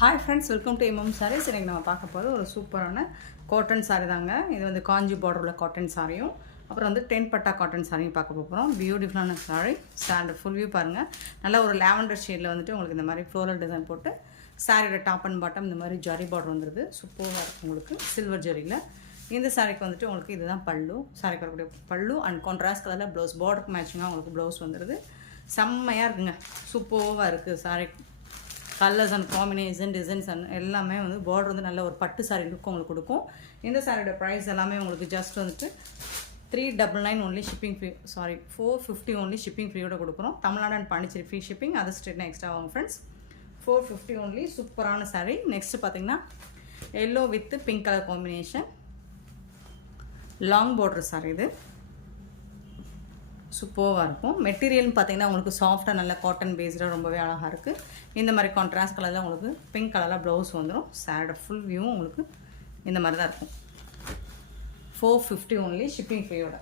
Hi friends, welcome to MM Sarees. இன்றைக்கி நம்ம பார்க்க போகிறது ஒரு சூப்பரான காட்டன் சாரீ தாங்க. இது வந்து காஞ்சி பார்டர் உள்ள காட்டன் சாரியும், அப்புறம் வந்து 10 பட்டா காட்டன் சாரியும் பார்க்க போகிறோம். பியூட்டிஃபுல்லான சாரீ. சாண்ட் ஃபுல் வியூ பாருங்கள். நல்ல ஒரு லாவெண்டர் ஷேடில் வந்துட்டு உங்களுக்கு இந்த மாதிரி ஃப்ளோரல் டிசைன் போட்டு சாரியோட டாப் அண்ட் பாட்டம் இந்த மாதிரி ஜரி பார்டர் வந்துடுது. சூப்பராக இருக்கும் உங்களுக்கு சில்வர் ஜரியில். இந்த சாரிக்கு வந்துட்டு உங்களுக்கு இதுதான் பல்லு. சாரிக்கு வரக்கூடிய பல்லு அண்ட் கான்ட்ராஸ்ட் கலரில் ப்ளவுஸ், பார்டருக்கு மேட்சிங்காக உங்களுக்கு ப்ளவுஸ் வந்துடுது. செம்மையாக இருக்குங்க, சூப்பராக இருக்குது sari. Colours and combination, designs and எல்லாமே வந்து பார்டர் வந்து நல்ல ஒரு பட்டு சாரீ லுக் உங்களுக்கு கொடுக்கும். இந்த சாரியோட ப்ரைஸ் எல்லாமே உங்களுக்கு ஜஸ்ட் வந்துட்டு 399 only shipping free, 450 only shipping ஃப்ரீயோட கொடுக்குறோம். Tamil Nadu and Pondicherry free shipping, அது ஸ்டேட்னா எக்ஸ்ட்ரா ஆகும் ஃப்ரெண்ட்ஸ். 450 ஒன்லி. சூப்பரான சாரீ. நெக்ஸ்ட்டு பார்த்தீங்கன்னா yellow with pink colour combination long border sari. இது சூப்பராக இருக்கும். மெட்டீரியல்னு பார்த்தீங்கன்னா உங்களுக்கு சாஃப்டாக நல்ல காட்டன் பேஸ்டாக ரொம்பவே அழகாக இருக்குது. இந்த மாதிரி கான்ட்ராஸ்ட் கலரில் உங்களுக்கு பிங்க் கலரில் ப்ளவுஸ் வந்துடும். சாரோட ஃபுல் வியூவும் உங்களுக்கு இந்த மாதிரி தான் இருக்கும். 450 ஒன்லி ஷிப்பிங் ஃப்ரீயோட.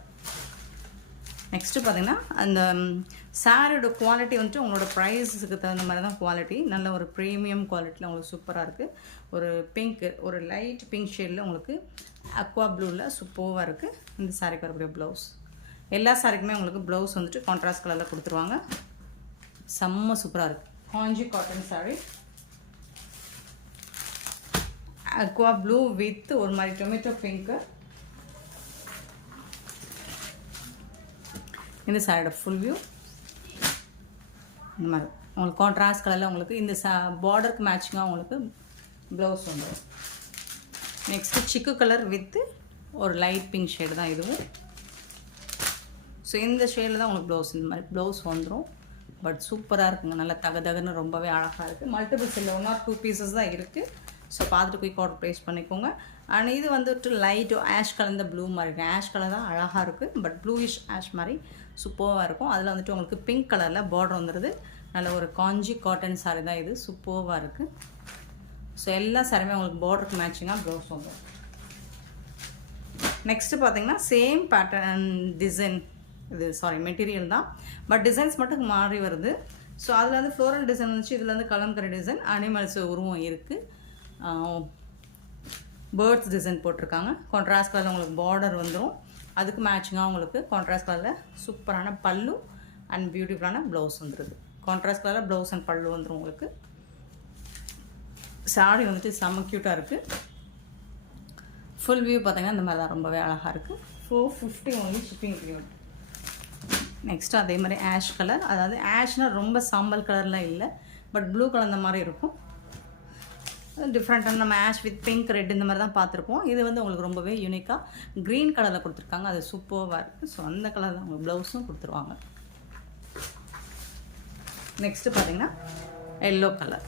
நெக்ஸ்ட்டு பார்த்தீங்கன்னா அந்த சாரியோட குவாலிட்டி வந்துட்டு உங்களோட ப்ரைஸுக்கு தகுந்த மாதிரி தான் குவாலிட்டி. நல்ல ஒரு ப்ரீமியம் குவாலிட்டியில் உங்களுக்கு சூப்பராக இருக்குது. ஒரு பிங்க், ஒரு லைட் பிங்க் ஷேடில் உங்களுக்கு அக்வா ப்ளூவில் சூப்பராக இருக்குது. இந்த சாரிக்கு வரக்கூடிய ப்ளவுஸ், எல்லா சாரிக்குமே உங்களுக்கு ப்ளவுஸ் வந்துட்டு கான்ட்ராஸ்ட் கலரில் கொடுத்துருவாங்க. செம்ம சூப்பராக இருக்குது. Kanchi cotton sari, aqua blue with ஒரு மாதிரி டொமேட்டோ பிங்க்கு. இந்த சாரியோட ஃபுல் வியூ இந்த மாதிரி உங்களுக்கு கான்ட்ராஸ்ட் கலரில் உங்களுக்கு இந்த பார்டருக்கு மேட்சிங்காக உங்களுக்கு ப்ளவுஸ் வந்துடும். நெக்ஸ்ட்டு சிக்கு கலர் வித்து ஒரு லைட் பிங்க் ஷேடு தான் இதுவும். ஸோ இந்த ஷேடில் தான் உங்களுக்கு ப்ளவுஸ் இந்த மாதிரி ப்ளவுஸ் வந்துடும். பட் சூப்பராக இருக்குங்க, நல்லா தகன்னு ரொம்பவே அழகாக இருக்குது. மல்டிபிள்ஸ் இல்லை, 1 or 2 பீசஸ் தான் இருக்குது. ஸோ பார்த்துட்டு குயிக் ஆர்டர் ப்ளேஸ் பண்ணிக்கோங்க. அண்ட் இது வந்துட்டு லைட் ஆஷ் கலர், இந்த ப்ளூ மாதிரி இருக்குது. ஆஷ் கலர் தான் அழகாக இருக்குது, பட் ப்ளூயிஷ் ஆஷ் மாதிரி சூப்பராக இருக்கும். அதில் வந்துட்டு உங்களுக்கு பிங்க் கலரில் பார்டர் வந்துடுது. நல்ல ஒரு காஞ்சி காட்டன் சாரீ தான் இது. சூப்பராக இருக்குது. ஸோ எல்லா சாரியுமே உங்களுக்கு பார்டருக்கு மேட்சிங்காக ப்ளவுஸ் வந்துடும். நெக்ஸ்ட்டு பார்த்தீங்கன்னா சேம் பேட்டர்ன் டிசைன், இது மெட்டீரியல் தான், பட் டிசைன்ஸ் மட்டும் மாறி வருது. ஸோ அதில் வந்து ஃப்ளோரல் டிசைன் வந்துச்சு, இதில் வந்து கலம்கரி டிசைன், அனிமல்ஸ் உருவம் இருக்குது, பேர்ட்ஸ் டிசைன் போட்டிருக்காங்க. கான்ட்ராஸ்ட் கலரில் உங்களுக்கு பார்டர் வந்துடும். அதுக்கு மேட்சிங்காக உங்களுக்கு கான்ட்ராஸ்ட் கலரில் சூப்பரான பல்லு அண்ட் பியூட்டிஃபுல்லான ப்ளவுஸ் வந்துடுது. கான்ட்ராஸ்ட் கலரில் ப்ளவுஸ் அண்ட் பல்லு வந்துடும் உங்களுக்கு. சாரி வந்துட்டு செம்ம க்யூட்டாக இருக்குது. ஃபுல் வியூ பார்த்தீங்கன்னா இந்த மாதிரி தான் ரொம்பவே அழகாக இருக்குது. 450 ஒன்லி ஷிப்பிங் ஃப்ரீ. நெக்ஸ்ட்டு அதே மாதிரி ஆஷ் கலர், அதாவது ஆஷ்னால் ரொம்ப சாம்பல் கலர்லாம் இல்லை, பட் ப்ளூ கலர் இந்த மாதிரி இருக்கும். டிஃப்ரெண்ட்டான நம்ம ஆஷ் வித் பிங்க், ரெட் இந்த மாதிரி தான் பார்த்துருப்போம். இது வந்து உங்களுக்கு ரொம்பவே யூனிக்காக க்ரீன் கலரில் கொடுத்துருக்காங்க. அது சூப்பராக இருக்குது. ஸோ அந்த கலரில் உங்களுக்கு ப்ளவுஸும் கொடுத்துருவாங்க. நெக்ஸ்ட்டு பார்த்தீங்கன்னா எல்லோ கலர்,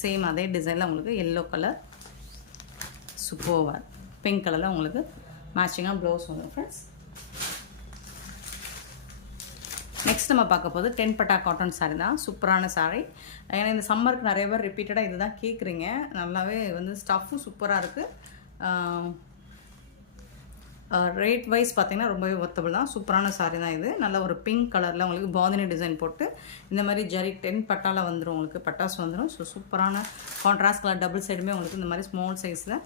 சேம் அதே டிசைனில் உங்களுக்கு எல்லோ கலர் சூப்பராக பிங்க் கலரில் உங்களுக்கு மேட்சிங்காக ப்ளவுஸ் வந்துடும் ஃப்ரெண்ட்ஸ். நெக்ஸ்ட் நம்ம பார்க்க போது 10 பட்டா காட்டன் சாரீ தான். சூப்பரான சாரீ. ஏன்னா இந்த சம்மருக்கு நிறைய பேர் ரிப்பீட்டடாக இது தான் கேட்குறீங்க. நல்லாவே வந்து ஸ்டஃப்பும் சூப்பராக இருக்குது. ரேட் வைஸ் பார்த்திங்கன்னா ரொம்பவே ஒர்த்தபிள் தான். சூப்பரான சாரீ தான் இது. நல்ல ஒரு பிங்க் கலரில் உங்களுக்கு பாந்தினி டிசைன் போட்டு இந்த மாதிரி ஜரி 10 பட்டாவில் வந்துடும் உங்களுக்கு, பட்டாஸ் வந்துடும். ஸோ சூப்பரான கான்ட்ராஸ்ட் கலர் டபுள் சைடுமே உங்களுக்கு இந்த மாதிரி ஸ்மால் சைஸில்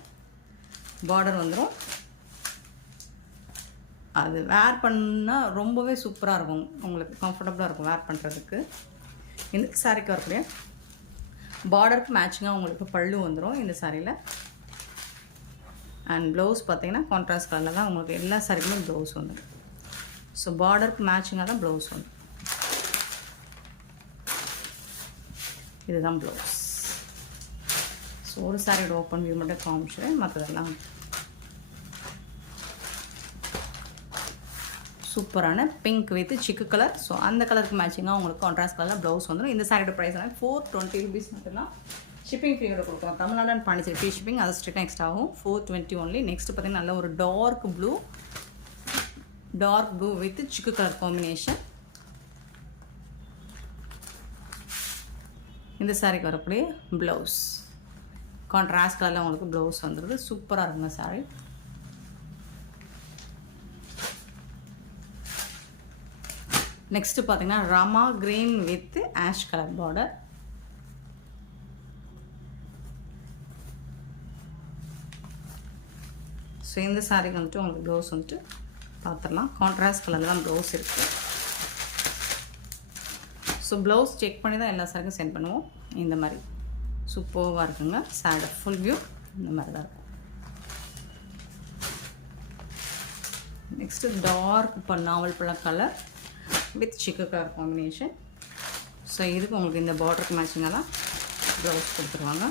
பார்டர் வந்துடும். அது வேர் பண்ணால் ரொம்பவே சூப்பராக இருக்கும், உங்களுக்கு கம்ஃபர்டபுளாக இருக்கும் வேர் பண்ணுறதுக்கு. இந்த சாரீக்கு வரக்கூடிய பார்டருக்கு மேட்சிங்காக உங்களுக்கு பல்லு வந்துடும் இந்த சாரியில். அண்ட் ப்ளவுஸ் பார்த்தீங்கன்னா கான்ட்ராஸ்ட் கலரில் தான் உங்களுக்கு எல்லா சாரிக்குமே ப்ளவுஸ் வந்துடும். ஸோ பார்டருக்கு மேட்சிங்காக தான் ப்ளவுஸ் வந்துடும். இதுதான் ப்ளவுஸ். ஸோ ஒரு சாரியோட ஓப்பன் வியூ மட்டும் காமிச்சிடுறேன், மற்றதெல்லாம் சூப்பரான பிங்க் வித் சிக்கு கலர். ஸோ அந்த கலருக்கு மேட்சிங்காக உங்களுக்கு கான்ட்ராஸ்ட் கலரில் ப்ளவுஸ் வந்துடும். இந்த சாரியோட ப்ரைஸ் 420 ருபீஸ் மட்டும்தான். ஷிப்பிங் ஃப்ரீயோட கொடுக்குறோம். Tamil Nadu and Pondicherry free shipping, அது ஸ்ட்ரெயிட்டாக எக்ஸ்ட்ரா ஆகும். 420 ஒன்லி. நெக்ஸ்ட் பார்த்தீங்கன்னா நல்ல ஒரு டார்க் ப்ளூ வித் சிக்கு கலர் காம்பினேஷன். இந்த சாரிக்கு வரக்கூடிய ப்ளவுஸ் கான்ட்ராஸ்ட் கலரில் உங்களுக்கு ப்ளவுஸ் வந்துடுது. சூப்பராக இருக்குங்க சாரி. நெக்ஸ்ட்டு பார்த்தீங்கன்னா Rama green with ash colour border. So இந்த சாரீக்கு வந்துட்டு உங்களுக்கு ப்ளவுஸ் வந்துட்டு பார்த்துடலாம். கான்ட்ராஸ்ட் கலரில் தான் ப்ளவுஸ் இருக்குது. ஸோ ப்ளவுஸ் செக் பண்ணி தான் எல்லா சாரிக்கும் சென்ட் பண்ணுவோம். இந்த மாதிரி சூப்பராக இருக்குங்க. சாரி ஃபுல் வியூ இந்த மாதிரி தான் இருக்கும். நெக்ஸ்ட்டு டார்க் நாவல் பழம் கலர் வித் சிக்கு கலர் காம்பினேஷன். ஸோ இதுக்கு உங்களுக்கு இந்த பார்டருக்கு மேட்சிங்காக தான் ப்ளவுஸ் கொடுத்துருவாங்க.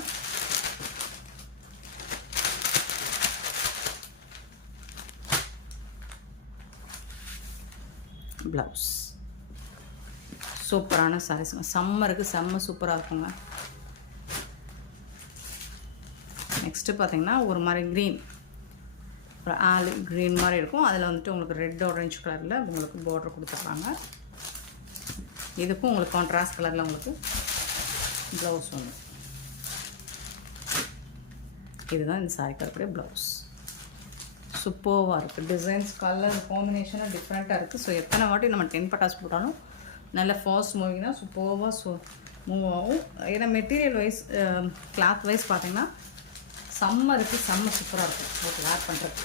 ப்ளவுஸ் சூப்பரான சாரீஸுங்க. சம்மருக்கு செம்ம சூப்பராக இருக்குங்க. நெக்ஸ்ட்டு பார்த்தீங்கன்னா ஒரு மாதிரி க்ரீன், ஒரு ஆலிவ் க்ரீன் மாதிரி இருக்கும். அதில் வந்துட்டு உங்களுக்கு ரெட் ஆரஞ்சு கலரில் உங்களுக்கு பார்டர் கொடுத்துருப்பாங்க. இதுக்கும் உங்களுக்கு கான்ட்ராஸ்ட் கலரில் உங்களுக்கு ப்ளவுஸ் ஒன்று. இதுதான் இந்த சாரிக்கு இருக்கக்கூடிய ப்ளவுஸ். சூப்பராக இருக்குது. டிசைன்ஸ் கலர் காம்பினேஷனாக டிஃப்ரெண்ட்டாக இருக்குது. ஸோ எத்தனை வாட்டி நம்ம 10 பட்டாஸ் போட்டாலும் நல்ல ஃபாஸ்ட் மூவிங்னா சூப்பராக மூவ் ஆகும். ஏன்னா மெட்டீரியல் வைஸ் கிளாத் வைஸ் பார்த்தீங்கன்னா செம்ம இருக்குது, செம்ம சூப்பராக இருக்கும் ஓகே வேர் பண்ணுறது.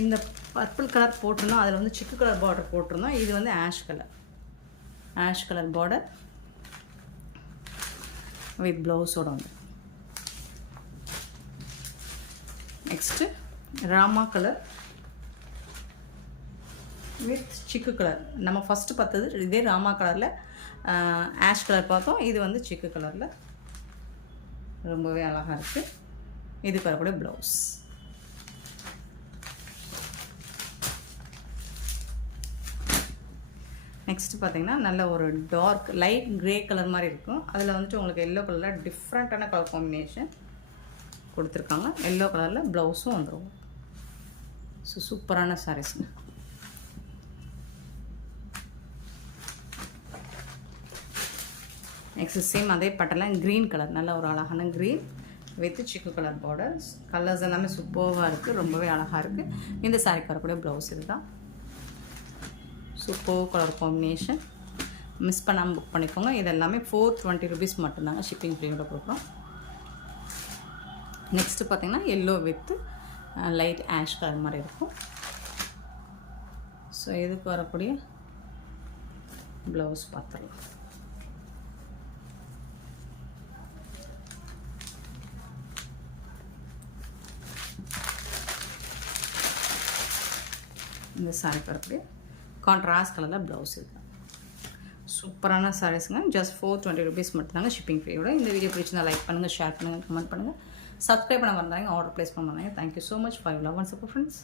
இந்த பர்பிள் கலர் போட்டிருந்தோம், அதில் வந்து சிக்கு கலர் பார்டர் போட்டிருந்தோம். இது வந்து ஆஷ் கலர் பார்டர் வித் ப்ளவுஸோட வந்து. நெக்ஸ்ட்டு ராமா கலர் வித் சிக்கு கலர். நம்ம ஃபஸ்ட்டு பார்த்தது இதே ராமா கலரில் ஆஷ் கலர் பார்த்தோம். இது வந்து சிக்கு கலரில் ரொம்பவே அழகாக இருக்குது. இதுக்கு வரக்கூடிய ப்ளவுஸ். நெக்ஸ்ட்டு பார்த்தீங்கன்னா நல்ல ஒரு டார்க் லைட் க்ரே கலர் மாதிரி இருக்கும். அதில் வந்துட்டு உங்களுக்கு எல்லோ கலரில் டிஃப்ரெண்ட்டான கலர் காம்பினேஷன் கொடுத்துருக்காங்க. எல்லோ கலரில் ப்ளவுஸும் வந்துடும். ஸோ சூப்பரான சாரீஸுங்க. நெக்ஸ்ட் சேம் அதே பட்டெல்லாம் க்ரீன் கலர், நல்ல ஒரு அழகான க்ரீன் வித் சிக்கு கலர் பார்டர்ஸ். கலர்ஸ் எல்லாமே சூப்பராக இருக்குது, ரொம்பவே அழகாக இருக்குது. இந்த சாரீக்கு வரக்கூடிய ப்ளவுஸ் இது தான். Super colour combination. மிஸ் பண்ணாமல் புக் பண்ணிக்கோங்க. இது எல்லாமே 420 rupees மட்டும்தாங்க ஷிப்பிங் ஃப்ரீயோட கொடுக்குறோம். நெக்ஸ்ட்டு பார்த்திங்கன்னா yellow with light ash colour மாதிரி இருக்கும். ஸோ இதுக்கு வரக்கூடிய ப்ளவுஸ் பார்த்துடலாம். இந்த சாரிக்கு வரக்கூடிய கான்ட்ராஸ்ட் கலரில் ப்ளவுஸ் இருக்குது. சூப்பரான சாரீஸுங்க. ஜஸ்ட் 420 rupees மட்டும்தாங்க ஷிப்பிங் ஃப்ரீயோட. இந்த வீடியோ பிடிச்சிருந்தா லைக் பண்ணுங்கள், ஷேர் பண்ணுங்கள், கமெண்ட் பண்ணுங்கள், சப்ஸ்கிரைப் பண்ண வந்தாங்க, ஆர்டர் ப்ளேஸ் பண்ண வந்தாங்க. Thank you so much for your love and support friends.